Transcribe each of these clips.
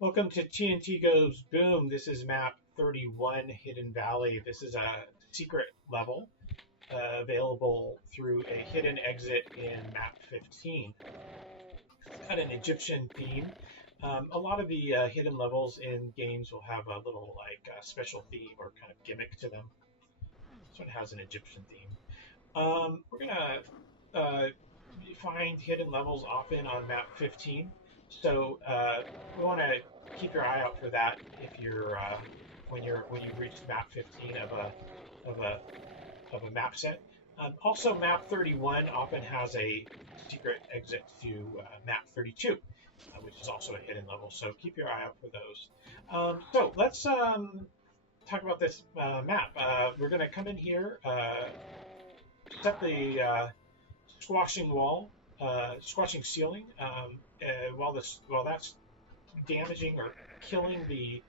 Welcome to TNT Goes Boom. This is map 31, Hidden Valley. This is a secret level available through a hidden exit in map 15. It's got an Egyptian theme. A lot of the hidden levels in games will have a little special theme or kind of gimmick to them. This one has an Egyptian theme. We're gonna find hidden levels often on map 15. So we want to keep your eye out for that if you're when you've reached map 15 of a of a map set. Also, map 31 often has a secret exit to map 32, which is also a hidden level. So keep your eye out for those. So let's talk about this map. We're going to come in here, set the squashing wall, squashing ceiling. While that's damaging or killing the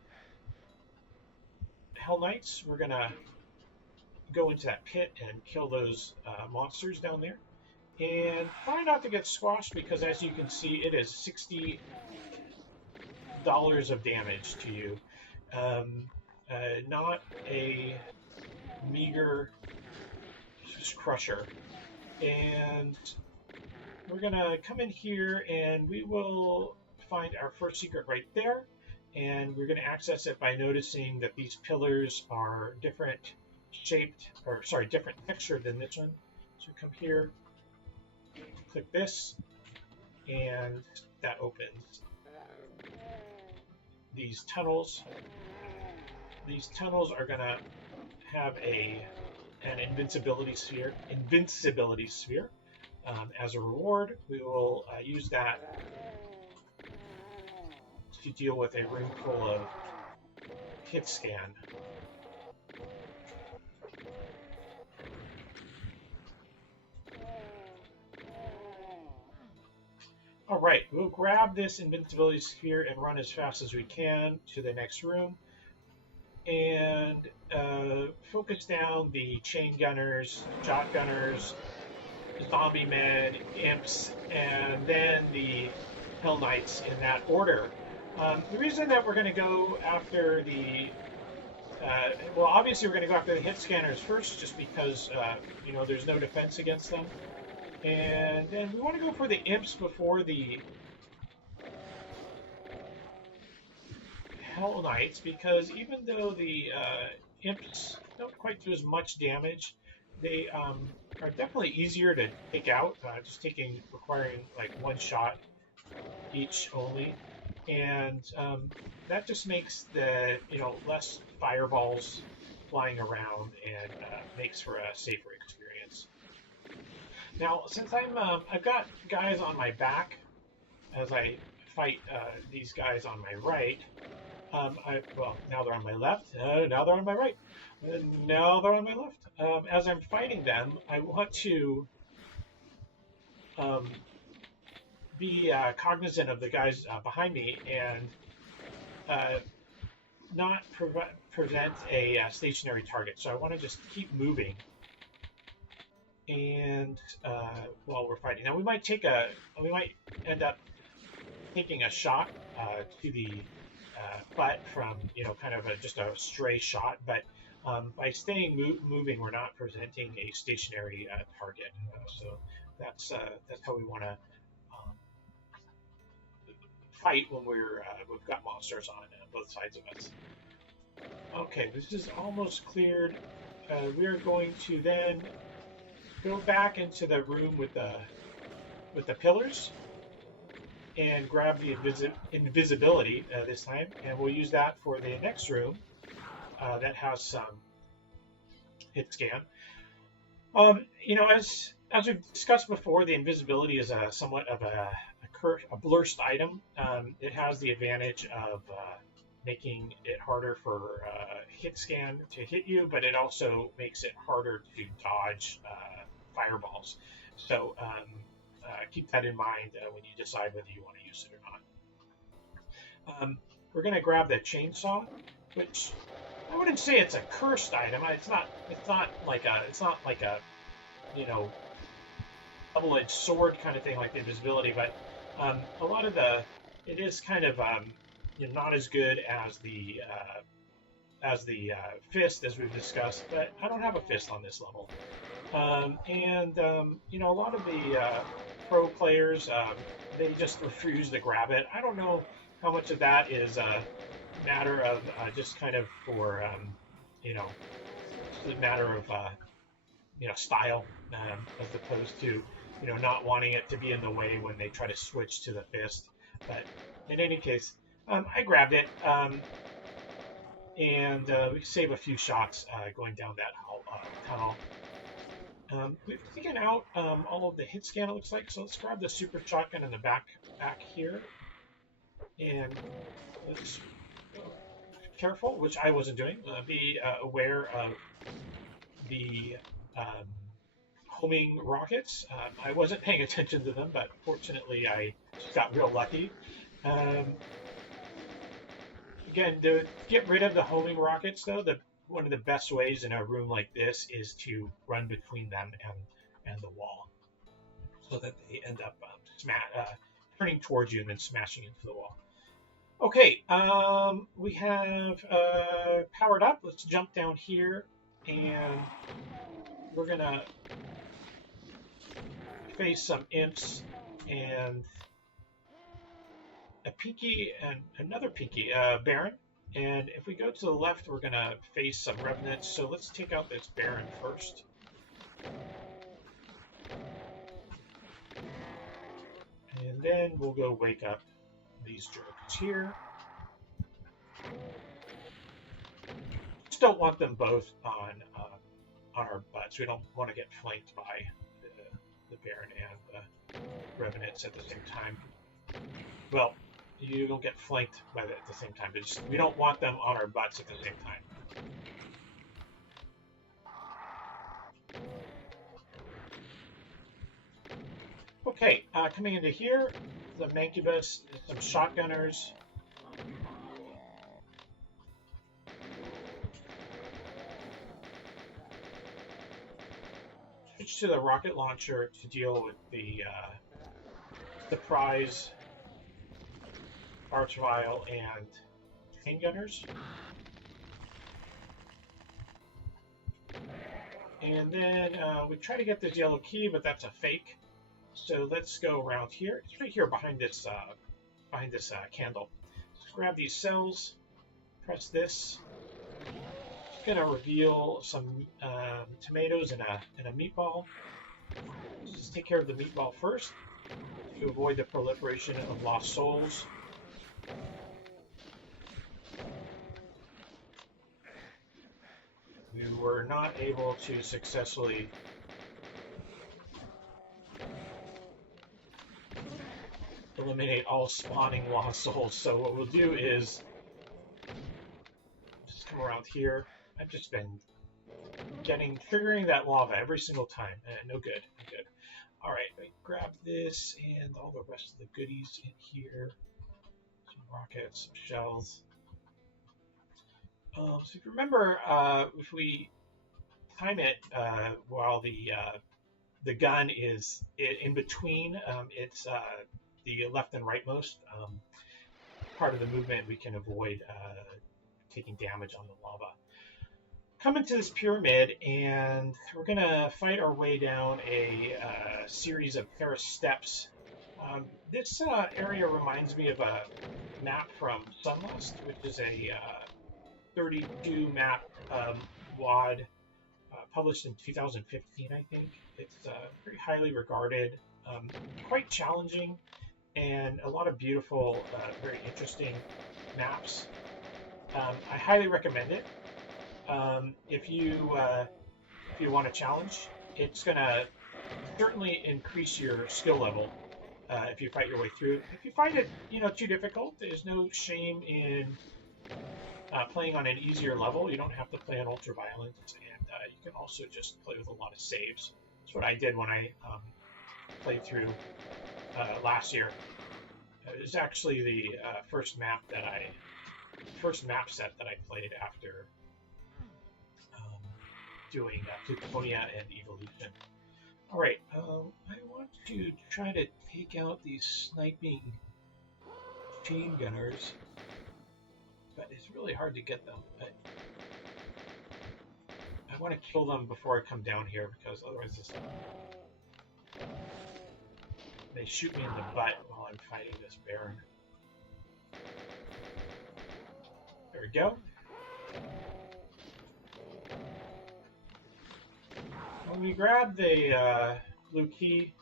Hell Knights, we're gonna go into that pit and kill those monsters down there. And try not to get squashed because, as you can see, it is $60 of damage to you. Not a meager crusher. And we're gonna come in here and we will find our first secret right there. And we're gonna access it by noticing that these pillars are different shaped, or sorry, different texture than this one. So come here, click this, and that opens these tunnels. These tunnels are gonna have an invincibility sphere. As a reward, we will use that to deal with a room full of hit scan. All right, we'll grab this invincibility sphere and run as fast as we can to the next room. And focus down the chain gunners, shotgunners, zombie men, imps, and then the Hell Knights in that order. The reason that we're going to go after obviously we're going to go after the hit scanners first, just because there's no defense against them, and then we want to go for the imps before the Hell Knights, because even though the imps don't quite do as much damage, they are definitely easier to take out, requiring like one shot each only, and that just makes the less fireballs flying around and makes for a safer experience. Now, since I've got guys on my back as I fight these guys on my right. Now they're on my left. Now they're on my right. Now they're on my left. As I'm fighting them, I want to be cognizant of the guys behind me and not prevent a stationary target. So I want to just keep moving. And while we're fighting, now we might end up taking a shot to the butt from kind of just a stray shot, but by staying moving, we're not presenting a stationary target. So that's how we want to fight when we've got monsters on both sides of us. Okay, this is almost cleared. We are going to then go back into the room with the pillars and grab the invisibility this time, and we'll use that for the next room that has some hit scan. As we've discussed before, the invisibility is somewhat of a blurst item. It has the advantage of making it harder for hit scan to hit you, but it also makes it harder to dodge fireballs. So keep that in mind when you decide whether you want to use it or not. We're going to grab the chainsaw, which I wouldn't say it's a cursed item. It's not like a double-edged sword kind of thing like the invisibility, but it is kind of not as good as the fist, as we've discussed, but I don't have a fist on this level. A lot of the pro players, they just refuse to grab it. I don't know how much of that is a matter of just kind of for, just a matter of, style, as opposed to, not wanting it to be in the way when they try to switch to the fist. But in any case, I grabbed it, and we save a few shots going down that tunnel. We've taken out all of the hit scan, it looks like, so let's grab the super shotgun in the back here, and let's careful, which I wasn't doing. Be aware of the homing rockets. I wasn't paying attention to them, but fortunately I just got real lucky. Again, to get rid of the homing rockets, though, one of the best ways in a room like this is to run between them and the wall, so that they end up turning towards you and then smashing into the wall. Okay, we have powered up. Let's jump down here, and we're gonna face some imps and a Pinky and another Pinky, Baron. And if we go to the left, we're going to face some Revenants. So let's take out this Baron first. And then we'll go wake up these jerks here. Just don't want them both on our butts. We don't want to get flanked by the Baron and the Revenants at the same time. Well, you don't get flanked by that at the same time. We don't want them on our butts at the same time. Okay, coming into here, the Mancubus, some shotgunners. Switch to the rocket launcher to deal with the surprise Archvile and handgunners. And then we try to get this yellow key, but that's a fake. So let's go around here. It's right here behind this candle. Let's grab these cells, press this. It's gonna reveal some tomatoes and a meatball. Let's just take care of the meatball first to avoid the proliferation of lost souls. We were not able to successfully eliminate all spawning lost souls, so what we'll do is just come around here. I've just been triggering that lava every single time. No good, no good. All right, I grab this and all the rest of the goodies in here. Some rockets, some shells. So if you remember, if we time it while the gun is in between, it's the left and rightmost part of the movement, we can avoid taking damage on the lava. Come into this pyramid, and we're gonna fight our way down a series of terrace steps. This area reminds me of a map from Sunlust, which is a 32 map WAD published in 2015, I think. It's very highly regarded, quite challenging, and a lot of beautiful, very interesting maps. I highly recommend it. If you want a challenge, it's going to certainly increase your skill level if you fight your way through. If you find it too difficult, there's no shame in playing on an easier level. You don't have to play on ultraviolence, and you can also just play with a lot of saves. That's what I did when I played through last year. It was actually the first map set that I played after doing Plutonia and Evolution. All right, I want to try to take out these sniping chain gunners. It's really hard to get them. I want to kill them before I come down here because otherwise they shoot me in the butt while I'm fighting this Baron. There we go. When we grab the blue key,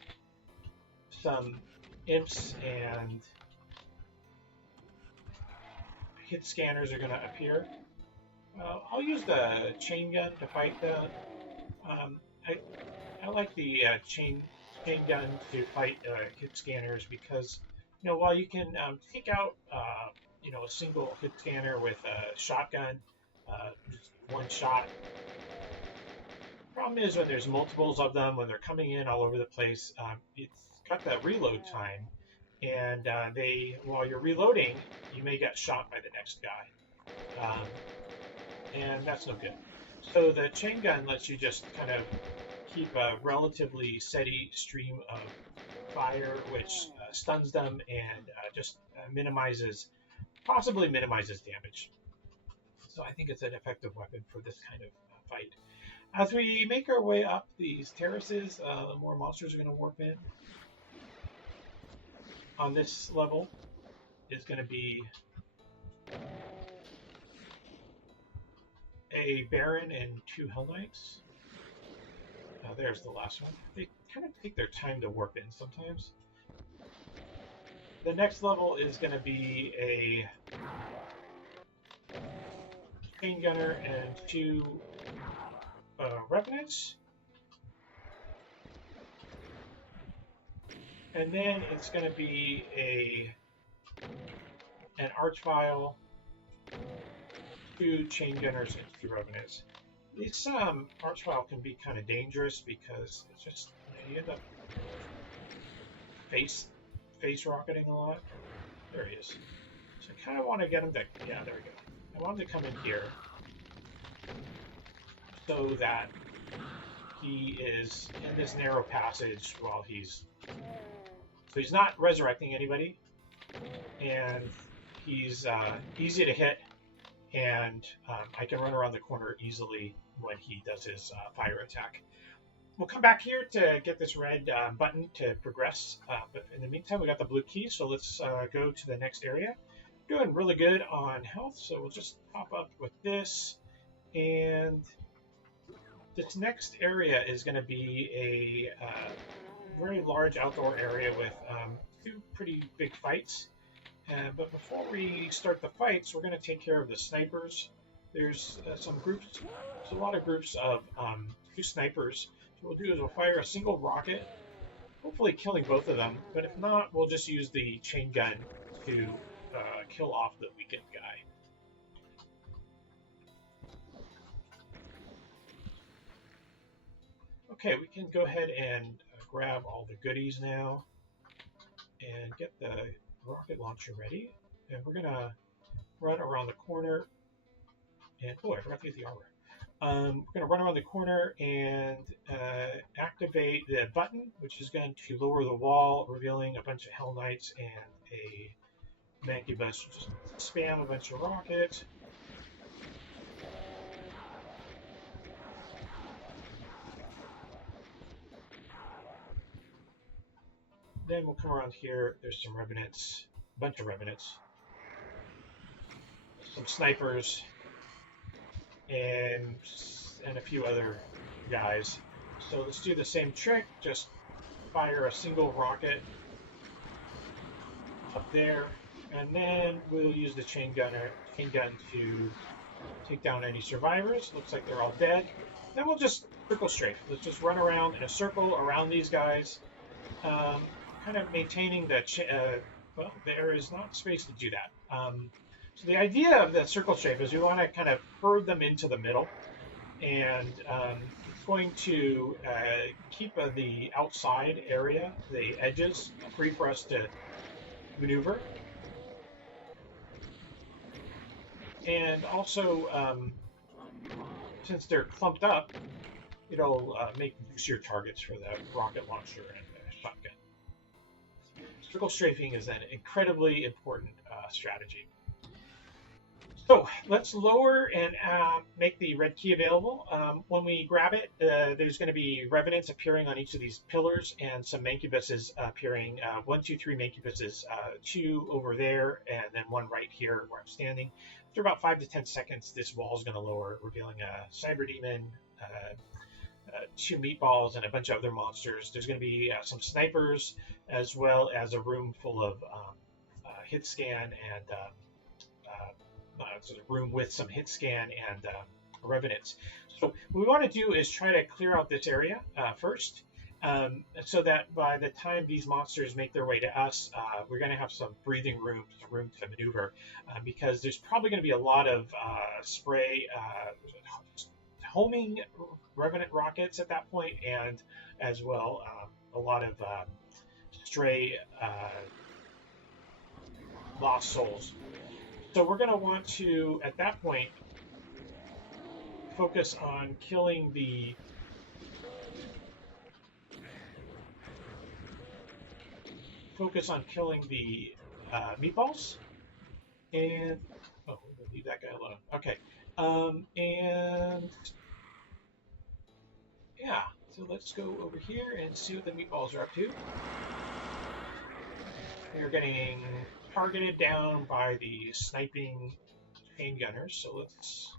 some imps and hit scanners are going to appear. I'll use the chain gun to fight the. I like the chain gun to fight hit scanners because while you can take out a single hit scanner with a shotgun, just one shot. Problem is when there's multiples of them, when they're coming in all over the place, it's got that reload time, and while you're reloading, you may get shot by the next guy, and that's no good. So the chain gun lets you just kind of keep a relatively steady stream of fire, which stuns them and just possibly minimizes damage. So I think it's an effective weapon for this kind of fight. As we make our way up these terraces, more monsters are going to warp in. On this level is going to be a Baron and 2 Hell Knights. There's the last one. They kind of take their time to warp in sometimes. The next level is going to be a Chain Gunner and 2 Revenants. And then it's going to be an Archvile, 2 Chain Gunners, and 2 Revenants. This Archvile can be kind of dangerous because it's just you end up face rocketing a lot. There he is. So I kind of want to get him to, yeah, there we go. I want him to come in here so that he is in this narrow passage while he's not resurrecting anybody, and he's easy to hit, and I can run around the corner easily when he does his fire attack. We'll come back here to get this red button to progress, but in the meantime, we got the blue key, so let's go to the next area. Doing really good on health, so we'll just pop up with this, and this next area is going to be a very large outdoor area with 2 pretty big fights. But before we start the fights, we're going to take care of the snipers. There's a lot of groups of 2 snipers. So what we'll do is we'll fire a single rocket, hopefully killing both of them. But if not, we'll just use the chain gun to kill off the weakened guy. Okay, we can go ahead and grab all the goodies now and get the rocket launcher ready. And we're gonna run around the corner and, oh, I forgot to get the armor. We're gonna run around the corner and activate the button, which is going to lower the wall, revealing a bunch of Hell Knights and a Mancubus. Just spam a bunch of rockets. Then we'll come around here. There's some Revenants, a bunch of Revenants, some snipers, and a few other guys. So let's do the same trick. Just fire a single rocket up there, and then we'll use the chain gun to take down any survivors. Looks like they're all dead. Then we'll just circle strafe. Let's just run around in a circle around these guys. Kind of maintaining that, well, there is not space to do that. So the idea of the circle strafe is we want to kind of herd them into the middle, and it's going to keep the outside area, the edges, free for us to maneuver. And also, since they're clumped up, it'll make juicier targets for the rocket launcher and the shotgun. Circle strafing is an incredibly important strategy. So let's lower and make the red key available. When we grab it, there's going to be revenants appearing on each of these pillars and some mancubuses appearing. 1, 2, 3 mancubuses, 2 over there, and then 1 right here where I'm standing. After about 5 to 10 seconds, this wall is going to lower, revealing a cyber demon, 2 meatballs, and a bunch of other monsters. There's going to be some snipers, as well as a room full of hit scan and it's a room with some hit scan and revenants. So what we want to do is try to clear out this area first, so that by the time these monsters make their way to us, we're going to have some breathing room, some room to maneuver, because there's probably going to be a lot of spray homing revenant rockets at that point, and as well a lot of stray lost souls. So we're going to want to, at that point, focus on killing the meatballs, and we'll leave that guy alone. Okay, and yeah, so let's go over here and see what the meatballs are up to. They're getting targeted down by the sniping chain gunners, so let's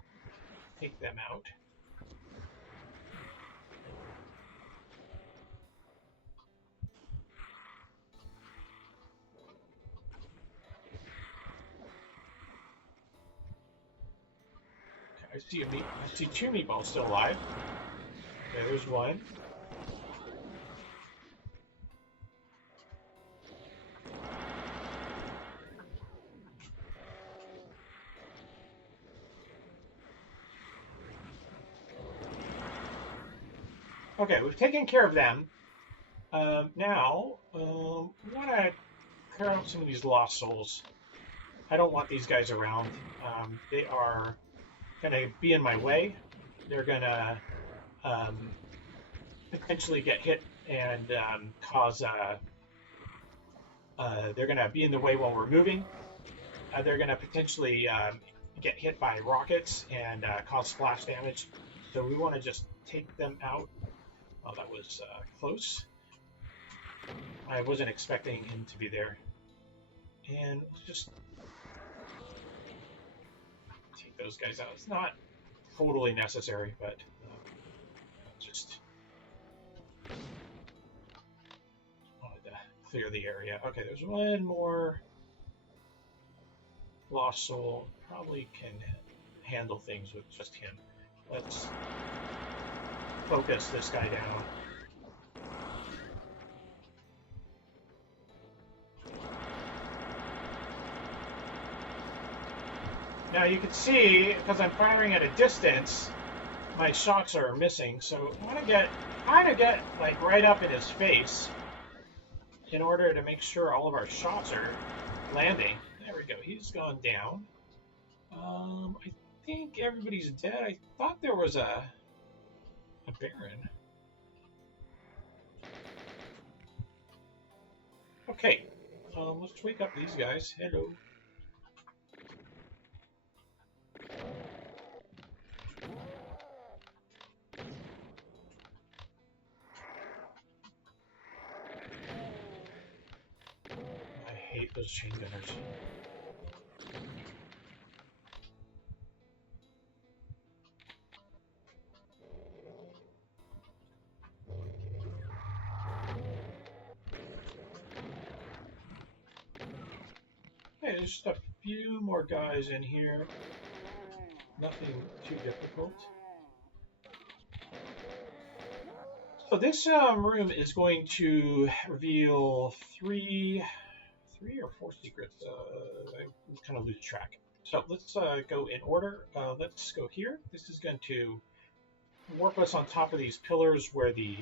take them out. Okay, I see 2 meatballs still alive. Okay, there's 1. Okay, we've taken care of them. Now, we want to clear out some of these lost souls. I don't want these guys around. They are going to be in my way. They're going to potentially get hit and cause... they're going to be in the way while we're moving. They're going to potentially get hit by rockets and cause splash damage. So we want to just take them out. Oh, that was close. I wasn't expecting him to be there. And just take those guys out. It's not totally necessary, but just wanted to clear the area. Okay, there's 1 more lost soul. Probably can handle things with just him. Let's focus this guy down. Now you can see, because I'm firing at a distance, my shots are missing. So I want to try to get like right up in his face in order to make sure all of our shots are landing. There we go. He's gone down. I think everybody's dead. I thought there was a Baron. Okay, let's wake up these guys. Hello. I hate those chain gunners. Okay, there's just a few more guys in here. Nothing too difficult. So this room is going to reveal 3 or 4 secrets. I kind of lose track. So let's go in order. Let's go here. This is going to warp us on top of these pillars where the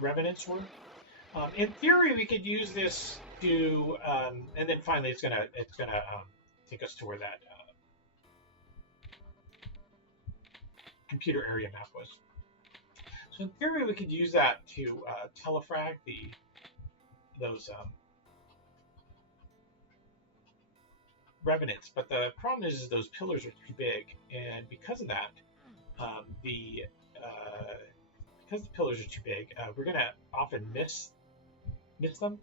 revenants were. In theory, we could use this to, and then finally, it's gonna take us to where that computer area map was. So in theory, we could use that to telefrag those revenants, but the problem is those pillars are too big, and because of that, um, the uh, because the pillars are too big, we're gonna often miss them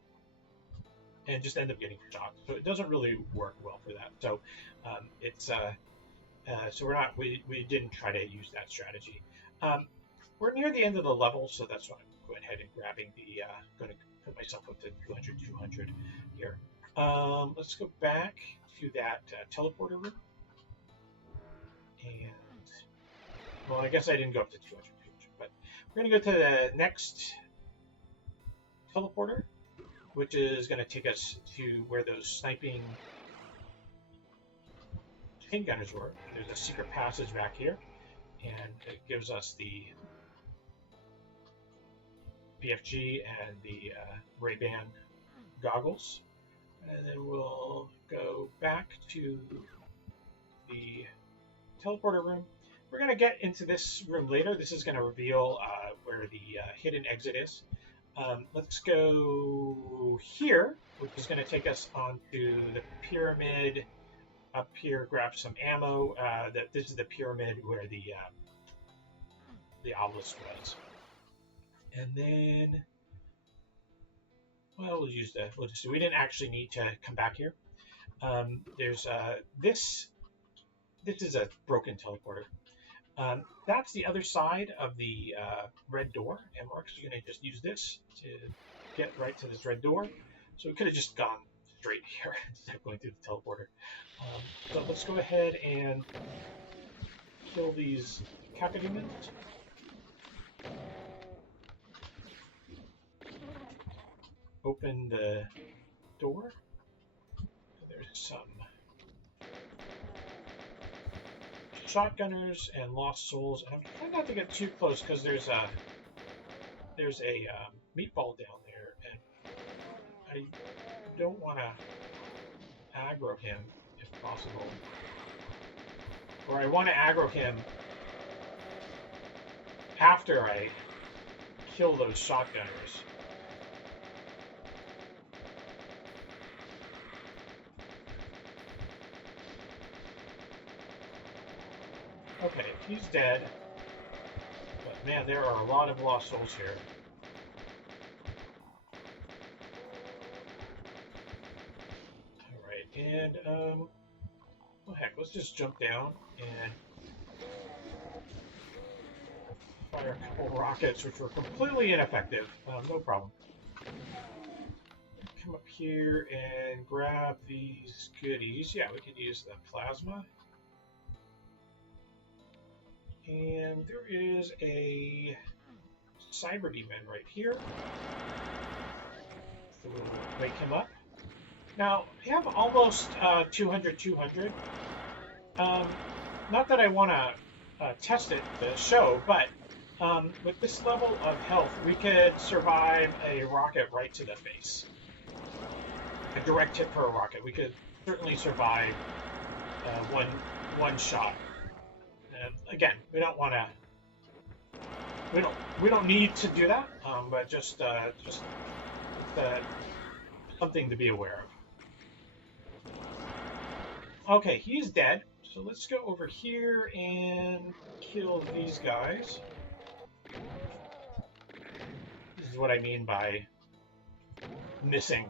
and just end up getting shocked. So it doesn't really work well for that. So it's so we didn't try to use that strategy. Um, we're near the end of the level, so that's why I'm going ahead and grabbing the going to put myself up to 200 here. Let's go back to that teleporter room, and well, I guess I didn't go up to 200, but we're going to go to the next teleporter, which is going to take us to where those sniping chain gunners were. There's a secret passage back here, and it gives us the BFG and the Ray-Ban goggles. And then we'll go back to the teleporter room. We're going to get into this room later. This is going to reveal where the hidden exit is. Let's go here, which is going to take us onto the pyramid up here, grab some ammo. This is the pyramid where the obelisk was. And then, well, we'll just, we didn't actually need to come back here. There's this is a broken teleporter. That's the other side of the red door, and we're actually going to just use this to get right to this red door. So we could have just gone straight here instead of going through the teleporter. So let's go ahead and kill these cacodemons. Open the door. There's some shotgunners and lost souls. And I'm trying not to get too close because there's a meatball down there, and I don't want to aggro him if possible. Or I want to aggro him after I kill those shotgunners. Okay, he's dead. But man, there are a lot of lost souls here. Alright, and well heck, let's just jump down and fire a couple rockets, which were completely ineffective. No problem. Come up here and grab these goodies. Yeah, we could use the plasma. And there is a cyber demon right here. So we'll wake him up. Now, I have almost 200. Not that I want to test it to show, but with this level of health, we could survive a rocket right to the face. A direct hit for a rocket. We could certainly survive one shot. Again, we don't want to. We don't need to do that, but just something to be aware of. Okay, he's dead. So let's go over here and kill these guys. This is what I mean by missing.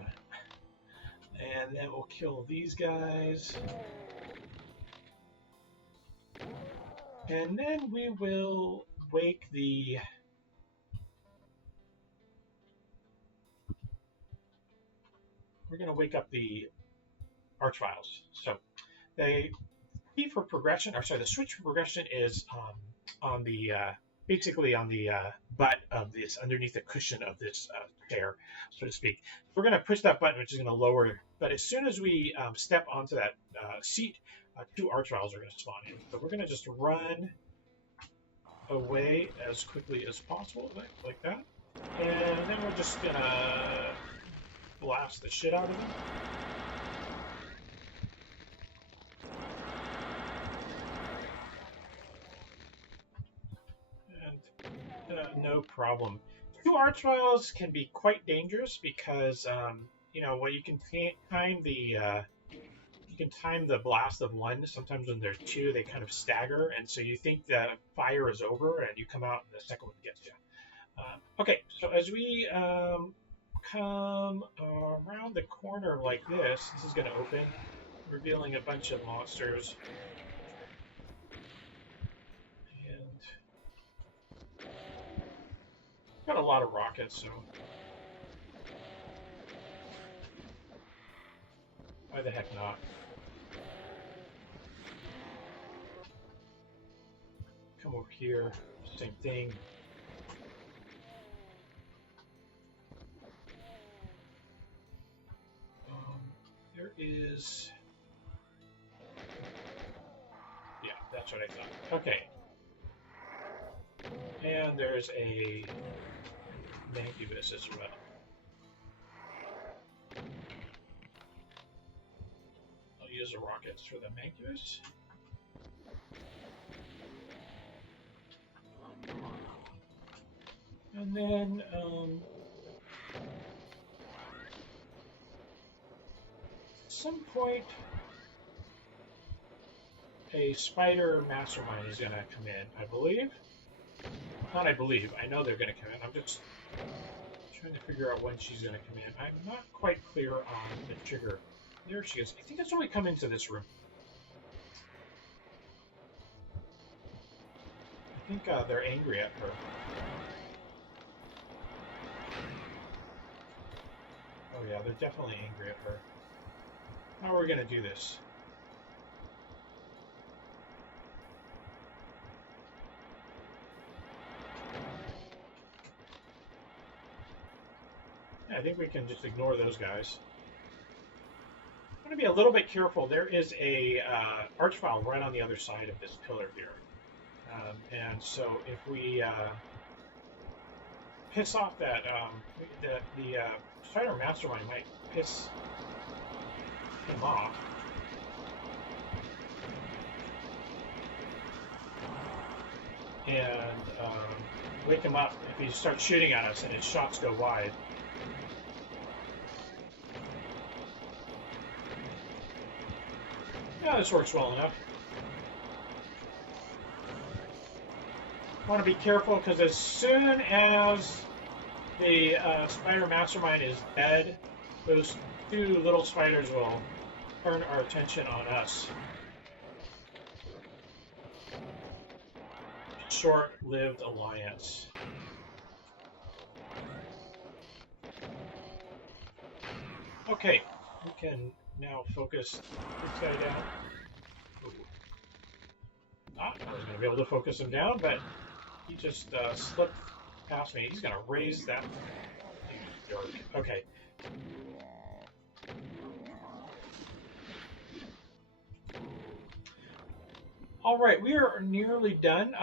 And then we'll kill these guys. And then we will wake the we're going to wake up the Archviles. So the key for progression, or sorry, the switch for progression is on the basically on the butt of this, underneath the cushion of this chair, so to speak. We're going to push that button, which is going to lower. But as soon as we step onto that seat, two Archviles are going to spawn in. So we're going to just run away as quickly as possible, like that. And then we're just going to blast the shit out of them. And no problem. Two Archviles can be quite dangerous because, you know, when you can time the you can time the blast of one. Sometimes when there's two, they kind of stagger, and so you think the fire is over, and you come out, and the second one gets you. Okay, so as we come around the corner like this is going to open, revealing a bunch of monsters. And got a lot of rockets, so why the heck not? Come over here, same thing. There is... Yeah, that's what I thought. Okay. And there's a Mancubus as well. I'll use the rockets for the Mancubus. And then, at some point, a spider mastermind is going to come in, I believe. Not I believe, I know they're going to come in. I'm just trying to figure out when she's going to come in. I'm not quite clear on the trigger. There she is. I think that's when we come into this room. I think they're angry at her. Oh yeah, they're definitely angry at her. How are we going to do this? Yeah, I think we can just ignore those guys. I'm going to be a little bit careful. There is a archvile right on the other side of this pillar here. And so if we piss off that, the spider mastermind might piss him off. And wake him up if he starts shooting at us and his shots go wide. Yeah, this works well enough. I want to be careful because as soon as the spider mastermind is dead, those two little spiders will turn our attention on us. Short-lived alliance. Okay, we can now focus this guy down. Ooh. I was going to be able to focus him down, but he just slipped past me. He's going to raise that jerk. Okay. All right, we are nearly done.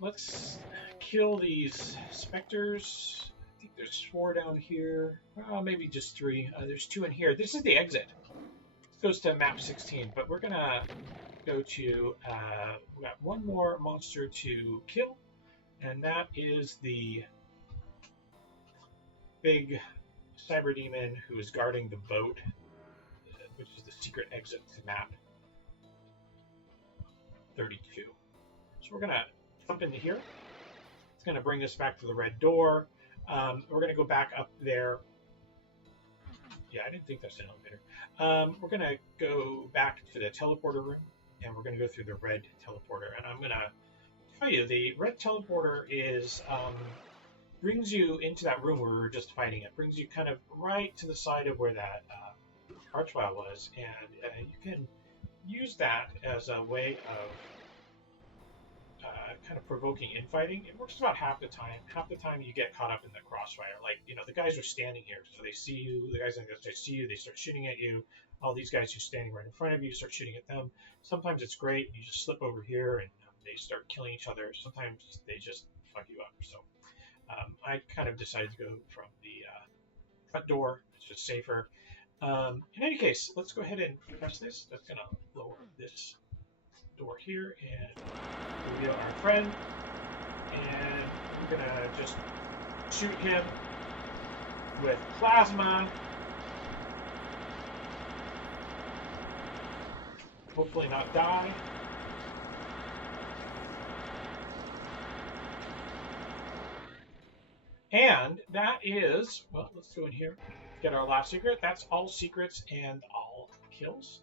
Let's kill these specters. I think there's 4 down here. Maybe just 3. There's 2 in here. This is the exit. This goes to map 16, but we're gonna go to. We got 1 more monster to kill, and that is the big cyber demon who is guarding the boat, which is the secret exit to map 32. So we're gonna jump into here. It's gonna bring us back to the red door. We're gonna go back up there. Yeah, I didn't think that's an elevator. We're gonna go back to the teleporter room, and we're gonna go through the red teleporter. And I'm gonna tell you, the red teleporter is brings you into that room where we were just fighting. It brings you kind of right to the side of where that archvile was, and you can use that as a way of kind of provoking infighting. It works about half the time. Half the time you get caught up in the crossfire. Like, you know, the guys are standing here, so they see you. The guys on the other side see you. They start shooting at you. All these guys who are standing right in front of you start shooting at them. Sometimes it's great. You just slip over here and they start killing each other. Sometimes they just fuck you up. So I kind of decided to go from the front door. It's just safer. In any case, let's go ahead and press this. That's going to lower this door here and reveal our friend. And we're going to just shoot him with plasma. hopefully not die. And that is, well, let's go in here, get our last secret. That's all secrets and all kills.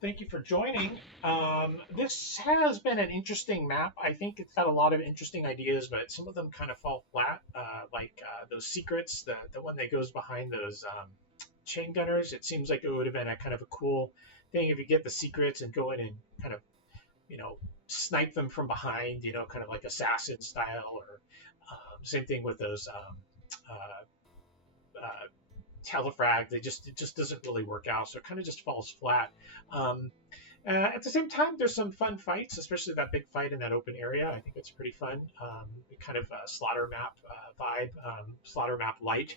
Thank you for joining. This has been an interesting map. I think it's got a lot of interesting ideas, but some of them kind of fall flat. Those secrets, the one that goes behind those chain gunners. It seems like it would have been a kind of a cool thing if you get the secrets and go in and kind of, you know, snipe them from behind, you know, kind of like assassin style, or same thing with those telefrag. It just doesn't really work out, so it kind of just falls flat. Um, at the same time, there's some fun fights, especially that big fight in that open area. I think it's pretty fun. Kind of slaughter map vibe, slaughter map light.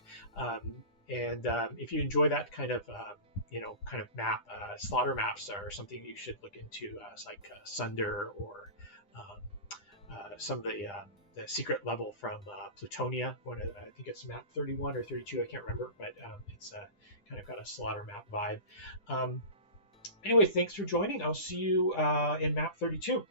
And if you enjoy that kind of kind of map, slaughter maps are something you should look into. It's like Sunder or um, some of the secret level from Plutonia. I think it's map 31 or 32. I can't remember, but it's kind of got a slaughter map vibe. Anyway, thanks for joining. I'll see you in map 32.